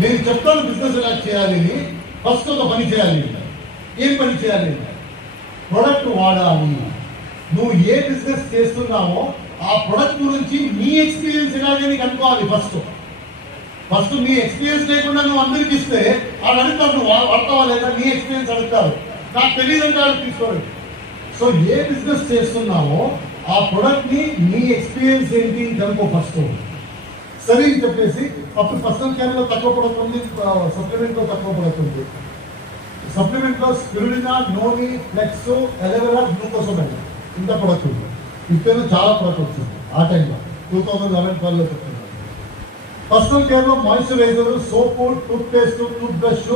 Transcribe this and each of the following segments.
నేను చెప్తాను బిజినెస్ ఎలా చేయాలి అని. ఫస్ట్ ఒక పని చేయాలి. ఏం పని చేయాలి? ప్రొడక్ట్ వాడాలి. నువ్వు ఏ బిజినెస్ చేస్తున్నావో ఆ ప్రొడక్ట్ గురించి నీ ఎక్స్పీరియన్స్ ఎలాగని కనుక్కోవాలి. ఫస్ట్ నీ ఎక్స్పీరియన్స్ లేకుండా నువ్వు అందరికి ఇస్తే వాళ్ళు అడుగుతారు నువ్వు వాడతావా లేదా, నీ ఎక్స్పీరియన్స్ అడుగుతారు. నాకు తెలియదంటే వాళ్ళు తీసుకోవాలి. సో ఏ బిజినెస్ చేస్తున్నావో ఆ ప్రొడక్ట్ ని నీ ఎక్స్పీరియన్స్ ఏంటి కనుక్కో ఫస్ట్. సరే అని చెప్పేసి అప్పుడు పర్సనల్ కేర్ లో తక్కువ పడుతుంది, సప్లిమెంట్ లో తక్కువ పడుతుంది. సప్లిమెంట్ లో స్పిరులినా, నోని, ఫ్లెక్స్, ఎలవెరా, గ్లూకోసోమైడ్ ఇంత ప్రొడక్ట్ ఉంది. ఇప్పుడు చాలా ప్రొడక్ట్ వచ్చింది ఆ టైంలో 2011-12 లో చెప్తున్నాను. పర్సనల్ కేర్ లో మాయిశ్చరైజర్, సోపు, టూత్ పేస్ట్, టూత్ బ్రష్,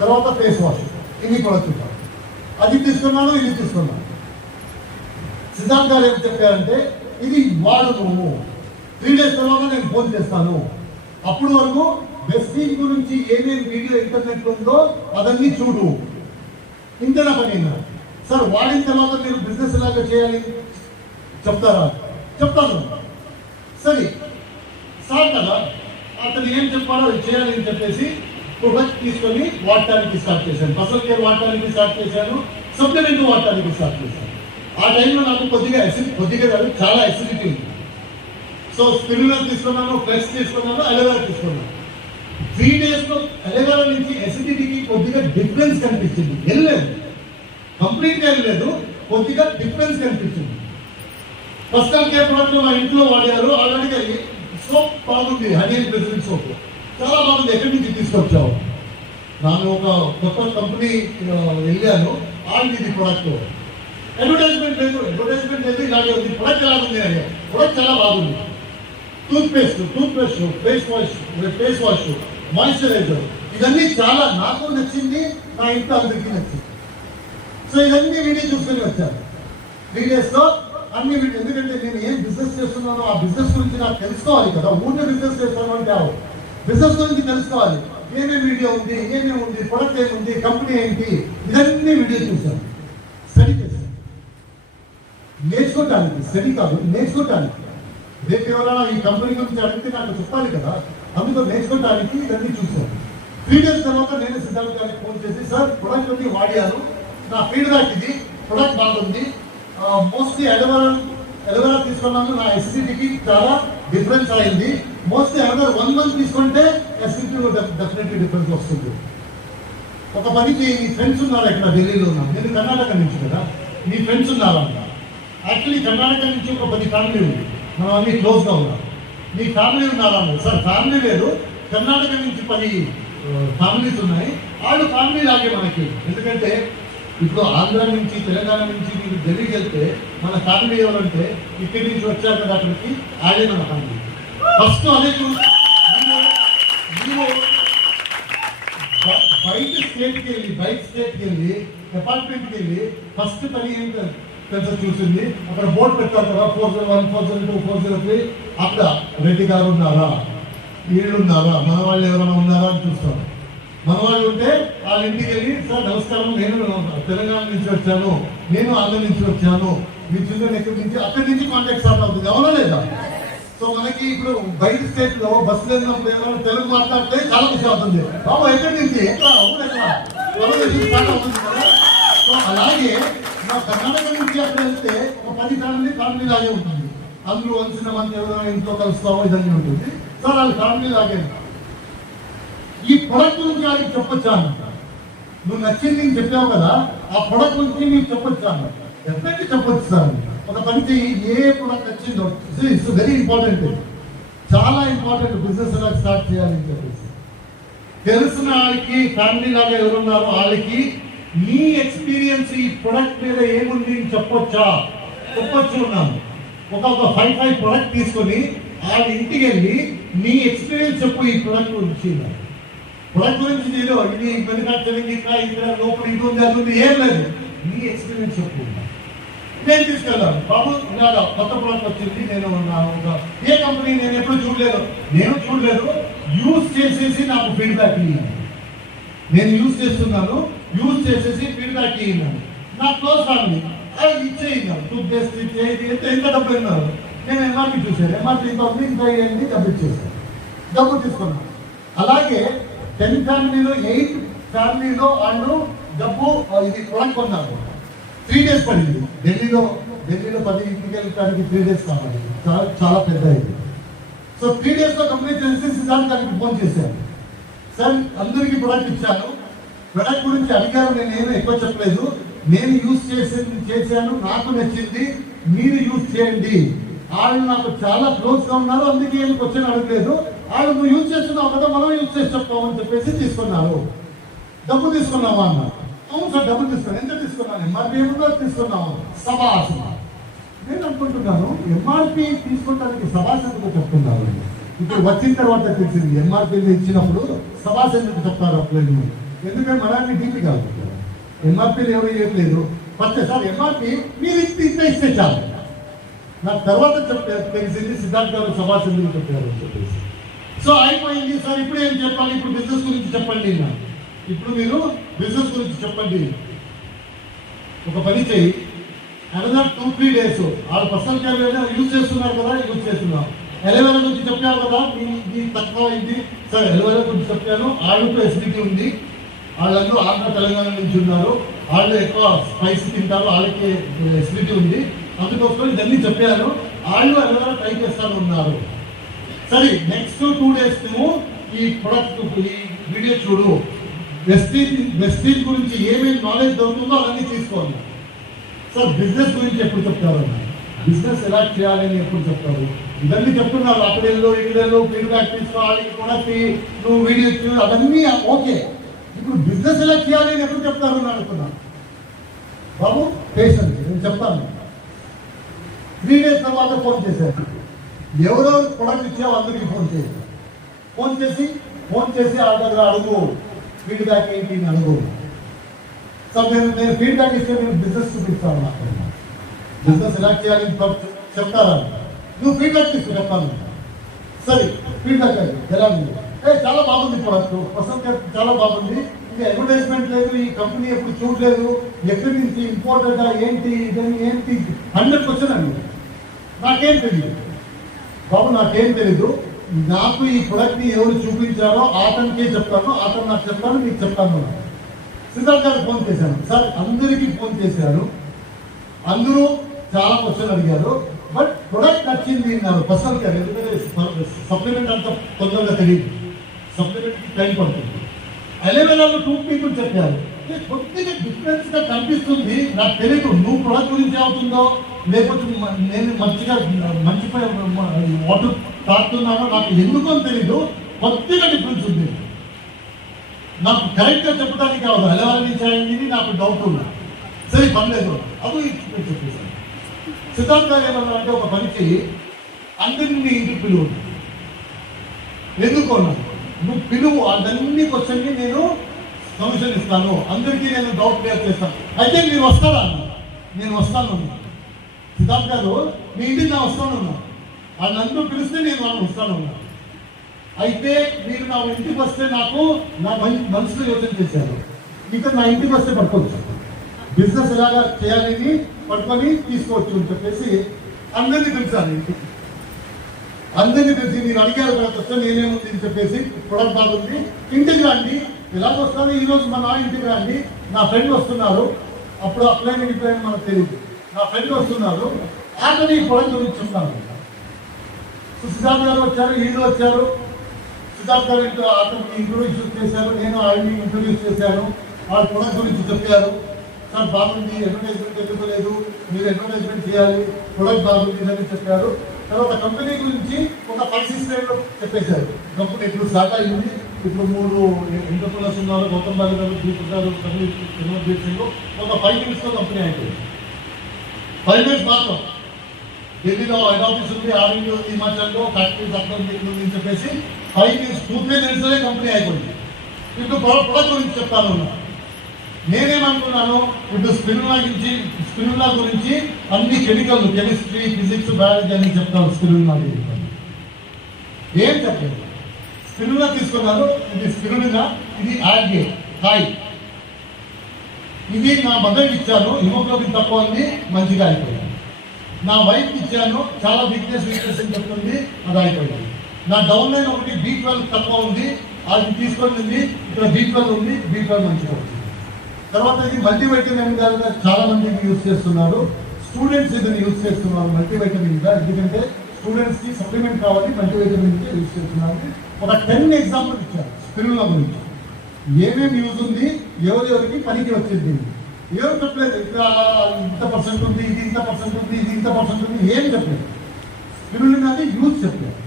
తర్వాత ఫేస్ వాష్, ఇన్ని ప్రొడక్ట్ ఉంటాయి. అది తీసుకున్నాను, ఇది తీసుకున్నాను. సిద్ధాంత్ గారు ఏం చెప్పారంటే ఇది వాడు నువ్వు 3 days తర్వాత నేను ఫోన్ చేస్తాను, అప్పుడు వరకు వెస్టీజ్ గురించి ఏమేమి వీడియో ఇంటర్నెట్ ఉందో అదన్నీ చూడు, ఇంతనా పని. సార్ వాడిన తర్వాత మీరు బిజినెస్ ఎలాగ చేయాలి చెప్తారా? చెప్తాను. సరే సార్ కదా అతను ఏం చెప్పాడో అది చేయాలి అని చెప్పేసి ప్రొడక్ట్ తీసుకొని వాడటానికి స్టార్ట్ చేశాను. పర్సనల్ కేర్ వాడటానికి స్టార్ట్ చేశాను, సప్లిమెంట్ వాడటానికి స్టార్ట్ చేశాను. ఆ టైంలో నాకు కొద్దిగా కాదు చాలా ఎసిడిటీ ఉంది. సో స్పిరులినా తీసుకున్నాను, ఫ్లెక్స్ తీసుకున్నాను, అలోవెరా తీసుకున్నాను. 3 days లో అలోవెరా నుంచి ఎసిడిటీకి కొద్దిగా డిఫరెన్స్ కనిపించింది. వెళ్ళలేదు, కంప్లీట్గా వెళ్ళలేదు, కొద్దిగా డిఫరెన్స్ కనిపించింది. పర్సనల్ కేర్ ప్రొడక్ట్ మా ఇంట్లో వాడారు. ఆల్రెడీ సోప్ బాగుంది, హనీ అండ్ ప్రెసిడెంట్ సోప్ చాలా బాగుంది. ఎక్కడి నుంచి తీసుకొచ్చావు? ನಾನು ఒక కొత్త కంపెనీ వెళ్ళాను, ఆల్రెడీ ఇది ప్రొడక్ట్ అడ్వర్టైజ్మెంట్ లేదు, ఇలాగే ఉంది. ప్రొడక్ట్ ఎలా ఉంది అంటే ప్రొడక్ట్ చాలా బాగుంది. Tooth brush, face wash, moisturiser, ఇవన్నీ చాలా నాకు నచ్చింది, నా ఇంట్లో అందరికీ నచ్చింది. సో ఇవన్నీ వీడియో చూసుకొని వచ్చాను. 3 days లో అన్ని వీడియో, ఎందుకంటే నేను ఏం బిజినెస్ చేస్తున్నానో ఆ బిజినెస్ గురించి నాకు తెలుసుకోవాలి కదా. ఊరికే బిజినెస్ చేస్తాను అంటే బిజినెస్ గురించి తెలుసుకోవాలి. ఏమేమి వీడియో ఉంది, ఏమేమి ఉంది, ప్రొడక్ట్ ఏముంది, కంపెనీ ఏంటి, ఇవన్నీ వీడియో చూసాను, స్టడీ చేశాను. నేర్చుకోవటానికి, స్టడీ కాదు నేర్చుకోవటానికి. రేపు ఎవరైనా ఈ కంపెనీ గురించి అడిగితే నాకు చెప్పాలి కదా, అందులో నేర్చుకోవటానికి ఇవన్నీ చూశాను. 3 days తర్వాత నేను సిద్ధార్థ్ గారికి ఫోన్ చేసి, సార్ ప్రొడక్ట్ ఉంది వాడాను, నా ఫీడ్బ్యాక్ ఇది, ప్రొడక్ట్ బాగుంది, మోస్ట్లీ ఎలవెరా తీసుకున్నాను, నా ఎసిడిటీకి చాలా డిఫరెన్స్ అయింది. మోస్ట్లీ అనదర్ 1 month తీసుకుంటే ఎసిడిటీలో డెఫినెట్లీ డిఫరెన్స్ వస్తుంది. ఒక పనికి మీ ఫ్రెండ్స్ ఉన్నారు, ఇక్కడ ఢిల్లీలో ఉన్నాను, నేను కర్ణాటక నుంచి కదా, మీ ఫ్రెండ్స్ ఉన్నారంట. యాక్చువల్లీ కర్ణాటక నుంచి ఒక 10 ఫ్యామిలీ ఉంది, మనం అన్ని క్లోజ్గా ఉన్నాం. మీ ఫ్యామిలీ ఉన్నారన్నారు. సార్ ఫ్యామిలీ లేదు, కర్ణాటక నుంచి 10 ఫ్యామిలీస్ ఉన్నాయి. వాళ్ళు ఫ్యామిలీ లాగే మనకి. ఎందుకంటే ఇప్పుడు ఆంధ్ర నుంచి, తెలంగాణ నుంచి మీరు ఢిల్లీకి వెళ్తే మన ఫ్యామిలీ ఎవరంటే ఇక్కడి నుంచి వచ్చారు కదా అక్కడికి, అదే మన ఫ్యామిలీ. ఫస్ట్ అదే బయట స్టేట్కి వెళ్ళి అపార్ట్మెంట్కి వెళ్ళి ఫస్ట్ పని ఏంటో తెలుసా చూసింది, అక్కడ బోర్డు పెట్టారు కదా 401, 402, 403, అక్కడ రెడ్డి గారు ఉన్నారా, వీళ్ళు ఉన్నారా, మన వాళ్ళు ఎవరైనా ఉన్నారా అని చూస్తాం. మన వాళ్ళు ఉంటే వాళ్ళ ఇంటికి వెళ్ళి, సార్ నమస్కారం, నేను తెలంగాణ నుంచి వచ్చాను, నేను ఆంధ్ర నుంచి వచ్చాను, మీ చిల్డ్రన్ ఎక్కడి నుంచి, అక్కడి నుంచి కాంటాక్ట్ స్టార్ట్ అవుతుంది, అవునా లేదా? సో మనకి ఇప్పుడు బయట స్టేట్ లో బస్సు వెళ్ళినప్పుడు ఏమైనా తెలుగు మాట్లాడితే చాలా ఖుషి అవుతుంది. బాబు ఎక్కడి నుంచి, ఎట్లా స్టార్ట్ అవుతుంది కదా. సో అలాగే మా కర్ణాటక నుంచి అక్కడ వెళ్తే ఒక 10 ఫ్యామిలీ లాగే ఉంటుంది. అందరూ వలసిన మంది ఎవరైనా ఇంట్లో కలుస్తామో ఇదన్నీ ఉంటుంది. సార్ వాళ్ళ ఫ్యామిలీ లాగే. ఈ ప్రొడక్ట్ గురించి వాళ్ళకి చెప్పొచ్చాను, నువ్వు నచ్చింది నేను చెప్పావు కదా, ఆ ప్రొడక్ట్ గురించి నీకు చెప్పొచ్చాను, డెఫినెట్లీ చెప్పొచ్చు సార్. ఒక పనికి ఏ ప్రొడక్ట్ నచ్చిందో ఇట్స్ వెరీ ఇంపార్టెంట్, చాలా ఇంపార్టెంట్. బిజినెస్ ఎలా స్టార్ట్ చేయాలని చెప్పేసి తెలిసిన వాళ్ళకి, ఫ్యామిలీ లాగా ఎవరున్నారో వాళ్ళకి నీ ఎక్స్పీరియన్స్ ఈ ప్రొడక్ట్ మీద ఏముంది చెప్పొచ్చు ఉన్నాను. ఒక 5 ప్రొడక్ట్ తీసుకొని వాళ్ళ ఇంటికి వెళ్ళి నీ ఎక్స్పీరియన్స్ చెప్పు ఈ ప్రొడక్ట్ గురించి. ప్రొడక్ట్ గురించి నేను ఇది మ్యానుఫ్యాక్చరింగ్ ఇక్కడ లోపల ఇది ఉంది అది ఉంది ఏం లేదు, నీ ఎక్స్పీరియన్స్ చెప్పు. నేను తీసుకెళ్ళాను, బాబు ఇలాగా కొత్త ప్రొడక్ట్ వచ్చింది, నేను ఏ కంపెనీ నేను ఎప్పుడు చూడలేదు, యూజ్ చేసేసి నాకు ఫీడ్బ్యాక్ ఇయ్యాను. నేను యూజ్ చేస్తున్నాను, యూజ్ చేసేసి ఫీడ్బ్యాక్ ఇయ్యాను. నా క్లోజ్ ఫ్యామిలీ అది ఇచ్చేయినాను, టూత్ పేస్ట్ ఇచ్చేది ఎంత డబ్బు అయినారు. నేను ఎంఆర్పీ చూసాను, ఎంఆర్పీ ఇంత ఉంది, ఇంత అయ్యింది, డబ్బు ఇచ్చేసాను, డబ్బు తీసుకున్నాను. అలాగే 10 ఫ్యామిలీలో 8 ఫ్యామిలీలో వాళ్ళు డబ్బు ఇది ప్రొడక్ట్ కొన్నారు. 3 days పడింది. ఢిల్లీలో 10 ఇంటికి వెళ్ళడానికి 3 days కావాలి. చాలా పెద్ద ఇది. సో 3 days లో కంప్లీట్ చేసి సిద్ధార్థ్ గారికి ఫోన్ చేశాను. సార్ అందరికీ ప్రొడక్ట్ ఇచ్చాను, ప్రొడక్ట్ గురించి అడిగారు, నేను ఏమీ ఎక్కువ చెప్పలేదు, నేను యూజ్ చేశాను, నాకు నచ్చింది, మీరు యూజ్ చేయండి. వాళ్ళు నాకు చాలా క్లోజ్ గా ఉన్నారు, అందుకే ఏం క్వశ్చన్ అడగలేదు. వాళ్ళు నువ్వు యూజ్ చేస్తున్నావు కదా, మనం యూజ్ చేసి చెప్పామని చెప్పేసి తీసుకున్నారు. డబ్బు తీసుకున్నావా అన్నారు. అవును సార్ డబ్బు తీసుకున్నాను. ఎంత తీసుకున్నాను? ఎంఆర్పీ ఏముందో తీసుకున్నాము. సభాష్. నేను అనుకుంటున్నాను ఎంఆర్పీ తీసుకోవడానికి సభాష్ ఎందుకు చెప్తున్నారు. ఇప్పుడు వచ్చిన తర్వాత తెలిసింది ఎంఆర్పీ ఇచ్చినప్పుడు సభాష్ ఎందుకు చెప్తారు అప్పుడు. ఎందుకంటే మనల్ని డీపీ కాదు, ఎంఆర్పీలు ఎవరు ఇవ్వట్లేదు. ఫస్ట్ సార్ ఎంఆర్పీ మీరు ఇస్తే చాలు. నాకు తర్వాత తెలిసింది సిద్ధార్థ్ గారు సభాష్ ఎందుకు చెప్పారు అని చెప్పేసి. సో అయిపోయింది సార్, ఇప్పుడు ఏం చెప్పాలి, ఇప్పుడు బిజినెస్ గురించి చెప్పండి. ఇప్పుడు మీరు బిజినెస్ గురించి చెప్పండి. ఒక పని చేయి, అనదర్ 2-3 days వాళ్ళు పర్సనల్ క్యారియర్ యూజ్ చేస్తున్నారు కదా, యూజ్ చేస్తున్నాం. ఎలవేరా గురించి చెప్పారు కదా, మీ తక్కువ అయింది సార్. ఎలవేరా గురించి చెప్పాను. వాళ్ళకు ఎసిడిటీ ఉంది, వాళ్ళందరూ ఆంధ్ర తెలంగాణ నుంచి ఉన్నారు, వాళ్ళు ఎక్కువ స్పైసీ తింటారు, వాళ్ళకి ఎసిడిటీ ఉంది, అందుకోసం ఇదన్నీ చెప్పాను. వాళ్ళు ఎలవేరా ట్రై చేస్తాను ఉన్నారు. సరే నెక్స్ట్ 2 days నువ్వు ఈ ప్రొడక్ట్ ఈ వీడియో చూడు, వెస్టీజ్ గురించి ఏమేమి నాలెడ్జ్ దొరుకుతుందో అవన్నీ తీసుకోవాలి. సార్ బిజినెస్ గురించి ఎప్పుడు చెప్తారు, బిజినెస్ ఎలా చేయాలని ఎప్పుడు చెప్తారు, ఇవన్నీ చెప్తున్నారు. అక్కడెళ్ళు ఇక్కడెళ్ళు ఫీడ్బ్యాక్ తీసుకోవాలి, కూడా నువ్వు వీడియో అవన్నీ ఓకే. ఇప్పుడు బిజినెస్ ఎలా చేయాలి అని ఎప్పుడు చెప్తారు అని అనుకున్నాను. బాబు పేషెంట్, నేను చెప్తాను. 3 days తర్వాత ఫోన్ చేశారు. ఎవరెవరు ప్రొడక్ట్ ఇచ్చావు అందరికీ ఫోన్ చేసి వాళ్ళ దగ్గర అడుగు, ఫీడ్బ్యాక్ ఏంటి అని అడుగు. సార్ నేను ఫీడ్బ్యాక్ ఇస్తే నేను బిజినెస్ చూపిస్తాను, నాకు బిజినెస్ ఎలా చేయాలి చెప్తారా, నువ్వు ఫీడ్బ్యాక్ తీసుకుని చెప్తాను. సరే ఫీడ్బ్యాక్ ఎలా ఉంది, చాలా బాగుంది ప్రొడక్ట్, ప్రస్తుతం చాలా బాగుంది, ఇది అడ్వర్టైజ్మెంట్ లేదు, ఈ కంపెనీ ఎప్పుడు చూడలేదు, ఎక్కడి నుంచి ఇంపార్టెంటా ఏంటి, ఇదని ఏంటి 100% అండి. నాకేం తెలియదు బాబు, నాకేం తెలీదు. నాకు ఈ ప్రొడక్ట్ని ఎవరు చూపించారో అతనికే చెప్తాను, అతను నాకు చెప్తాను, మీకు చెప్తాను. సిద్ధార్థ్ గారికి ఫోన్ చేశాను. సార్ అందరికీ ఫోన్ చేశారు, అందరూ చాలా క్వశ్చన్ అడిగారు, బట్ ప్రొడక్ట్ నచ్చింది అన్నారు. పర్సనల్ కేర్ ఎందుకంటే సప్లిమెంట్ అంత తొందరగా తెలియదు, సప్లిమెంట్కి టైం పడుతుంది. ఎలవేరాలో 2 people చెప్పారు, కొద్దిగా డిఫరెన్స్ గా కనిపిస్తుంది, నాకు తెలియదు నువ్వు ప్రొడక్ట్ గురించి అవుతుందో లేకపోతే నేను మంచి వాటర్ తాగుతున్నానో నాకు ఎందుకు అని తెలీదు, కొద్దిగా డిఫరెన్స్ ఉంది. నాకు కరెక్ట్ గా చెప్పడానికి కాదు, ఎలవేరా నుంచి అయింది నాకు డౌట్ ఉంది. సరే పర్లేదు, అది చెప్పేసాను. సిద్ధార్థ్ గారు ఏమన్నారంటే ఒక పని చెయ్యి, అందరినీ ఇంటికి పిలువు. ఎందుకు అన్నాను, నువ్వు పిలువు, అదన్నీ క్వశ్చన్ని నేను సొల్యూషన్ ఇస్తాను, అందరికీ నేను డౌట్ క్లియర్ చేస్తాను. అయితే మీరు వస్తారా అన్న, నేను వస్తాను. సిద్ధార్థ్ గారు మీ ఇంటికి నా వస్తాను ఉన్నా, వాళ్ళందరూ పిలిస్తే నేను వాళ్ళని వస్తాను ఉన్నా. అయితే మీరు నా ఇంటికి వస్తే నాకు నా మనసులో యోచన చేశారు, ఇంకా నా ఇంటికి వస్తే పట్టుకోవచ్చు, బిజినెస్ ఎలాగా చేయాలని పట్టుకొని తీసుకోవచ్చు అని చెప్పేసి అందరినీ పిలిచాను ఇంటికి. అందరినీ పిలిచి మీరు అడిగారు కదా వస్తే నేనేముంది అని చెప్పేసి, ప్రొడక్ట్ బాగుంది, ఇంటికి రండి. ఎలాగ వస్తాను, ఈరోజు మా నా ఇంటికి రండి, నా ఫ్రెండ్ వస్తున్నారు, అప్పుడు అప్లైన్ ఇంప్లైన్ మనకు తెలియదు, నా ఫ్రెండ్ వస్తున్నారు, అతని ఈ ప్రొడక్ట్ గురించి చెప్తాను. సిద్ధార్థ్ గారు వచ్చారు, వీళ్ళు వచ్చారు, సిద్ధార్థ్ గారు ఇంట్లో అతను ఇంట్రొడ్యూస్ చేశారు, నేను ఆయన్ని ఇంట్రొడ్యూస్ చేశాను, వాళ్ళ ప్రొడక్ట్ గురించి చెప్పారు. సార్ బాగుంది, అడ్వర్టైజ్మెంట్ ఎందుకు లేదు, మీరు అడ్వర్టైజ్మెంట్ చేయాలి, ప్రొడక్ట్ బాగుంది అని చెప్పారు. తర్వాత కంపెనీ గురించి ఒక 5-6 days చెప్పేశారు. కంపెనీ ఇప్పుడు స్టార్ట్ అయింది, ఇప్పుడు 3 ఎంటర్ప్రెనర్స్ ఉన్నారు, గౌతమ్ బాలి గారు, దీపక్ గారు, ఒక 5 minutes కంపెనీ అయిపోయింది. 5 minutes మాత్రం. ఢిల్లీలో హెడ్ ఆఫీస్ ఉంది, ఆర్మీ ఉంది, హిమాచల్లో ఫ్యాక్టరీస్ అక్కడ ఉంది అని చెప్పేసి 5 minutes 2-3 minutes కంపెనీ అయిపోయింది. ఇప్పుడు ప్రొడక్ట్ గురించి చెప్తాను. నేనేమనుకున్నాను, ఇప్పుడు స్పిరులినా గురించి అన్ని కెమికల్, కెమిస్ట్రీ, ఫిజిక్స్, బయాలజీ అని చెప్తాను. స్పిరులినా ఏం చెప్పలేదు, స్పిరులినా తీసుకున్నారు. ఇది స్పిరులినా, ఇది ఆల్గే హాయ్, ఇది నా మదర్కి ఇచ్చాను, హిమోగ్లోబిన్ తక్కువ ఉంది, మంచిగా అయిపోయింది. నా వైఫ్కి ఇచ్చాను, చాలా వీక్నెస్ అని చెప్తుంది, అది అయిపోయింది. నా డౌన్ లైన్ ఒకటి B12 తక్కువ ఉంది, అది తీసుకొని ఉంది ఇక్కడ బీట్వల్ ఉంది, బీట్వల్ మంచిగా వచ్చింది. తర్వాత ఇది మల్టీవైటమిన్ గా చాలా మంది యూజ్ చేస్తున్నారు, స్టూడెంట్స్ ఇది యూజ్ చేస్తున్నారు మల్టీవైటమిన్ గా, ఎందుకంటే స్టూడెంట్స్ కి సప్లిమెంట్ కావాలి, మల్టీవైటమిన్ గా యూజ్ చేస్తున్నారు. ఒక 10 ఎగ్జాంపుల్ ఇచ్చారు స్పిరులినా గురించి, ఏమేమి యూజ్ ఉంది, ఎవరెవరికి పనికి వచ్చింది. ఎవరు చెప్పలేదు ఇక్కడ ఇంత పర్సెంట్ ఉంది, ఇది ఇంత పర్సెంట్ ఉంది, ఇది ఇంత పర్సెంట్ ఉంది, ఏం చెప్పలేదు. స్పిరులినాది యూజ్ చెప్పలేదు.